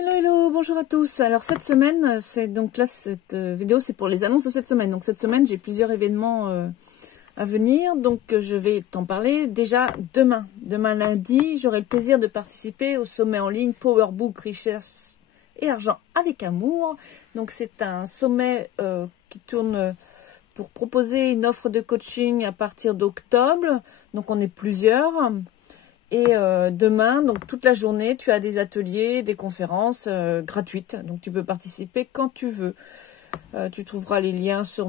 Hello, hello, bonjour à tous. Alors cette semaine, cette vidéo c'est pour les annonces de cette semaine. Donc cette semaine, j'ai plusieurs événements à venir. Donc je vais t'en parler. Déjà demain lundi, j'aurai le plaisir de participer au sommet en ligne Powerbook Richesse et Argent avec Amour. Donc c'est un sommet qui tourne pour proposer une offre de coaching à partir d'octobre. Donc on est plusieurs. Et demain, donc toute la journée, tu as des ateliers, des conférences gratuites. Donc tu peux participer quand tu veux. Tu trouveras les liens sur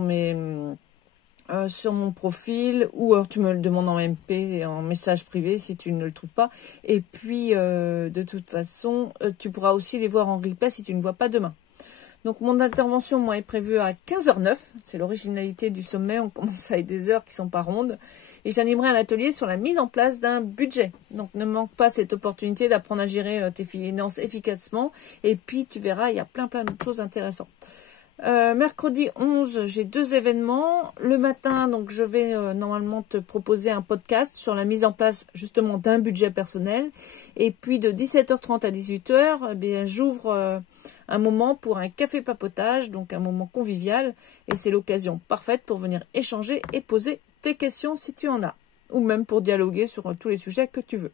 sur mon profil ou alors tu me le demandes en MP, en message privé si tu ne le trouves pas. Et puis de toute façon, tu pourras aussi les voir en replay si tu ne vois pas demain. Donc mon intervention, moi, est prévue à 15h09. C'est l'originalité du sommet. On commence avec des heures qui sont pas rondes. Et j'animerai un atelier sur la mise en place d'un budget. Donc ne manque pas cette opportunité d'apprendre à gérer tes finances efficacement. Et puis tu verras, il y a plein d'autres choses intéressantes. Mercredi 11, j'ai deux événements. Le matin, donc je vais normalement te proposer un podcast sur la mise en place justement d'un budget personnel. Et puis de 17h30 à 18h, eh bien, j'ouvre un moment pour un café papotage, donc un moment convivial. Et c'est l'occasion parfaite pour venir échanger et poser tes questions si tu en as. Ou même pour dialoguer sur tous les sujets que tu veux.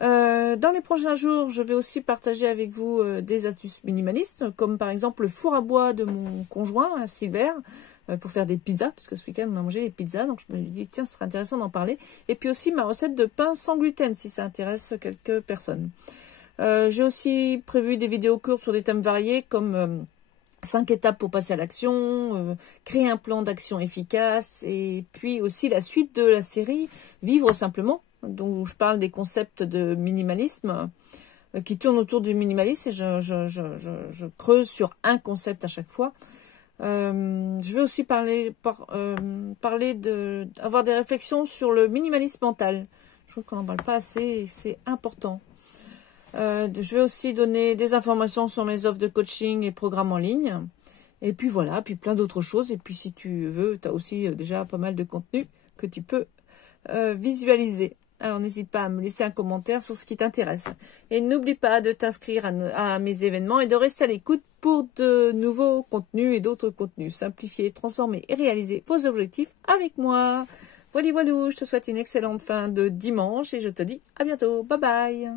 Dans les prochains jours, je vais aussi partager avec vous des astuces minimalistes, comme par exemple le four à bois de mon conjoint, Silver, pour faire des pizzas, parce que ce week-end on a mangé des pizzas, donc je me dis tiens, ce serait intéressant d'en parler. Et puis aussi ma recette de pain sans gluten, si ça intéresse quelques personnes. J'ai aussi prévu des vidéos courtes sur des thèmes variés, comme 5 étapes pour passer à l'action, créer un plan d'action efficace, et puis aussi la suite de la série Vivre simplement, dont je parle des concepts de minimalisme qui tournent autour du minimalisme et je creuse sur un concept à chaque fois. Je vais aussi avoir des réflexions sur le minimalisme mental. Je trouve qu'on n'en parle pas assez, c'est important. Je vais aussi donner des informations sur mes offres de coaching et programmes en ligne. Et puis voilà, puis plein d'autres choses. Et puis si tu veux, tu as aussi déjà pas mal de contenu que tu peux visualiser. Alors n'hésite pas à me laisser un commentaire sur ce qui t'intéresse. Et n'oublie pas de t'inscrire à mes événements et de rester à l'écoute pour de nouveaux contenus et d'autres contenus. Simplifier, transformer et réaliser vos objectifs avec moi. Voilà, je te souhaite une excellente fin de dimanche et je te dis à bientôt. Bye bye.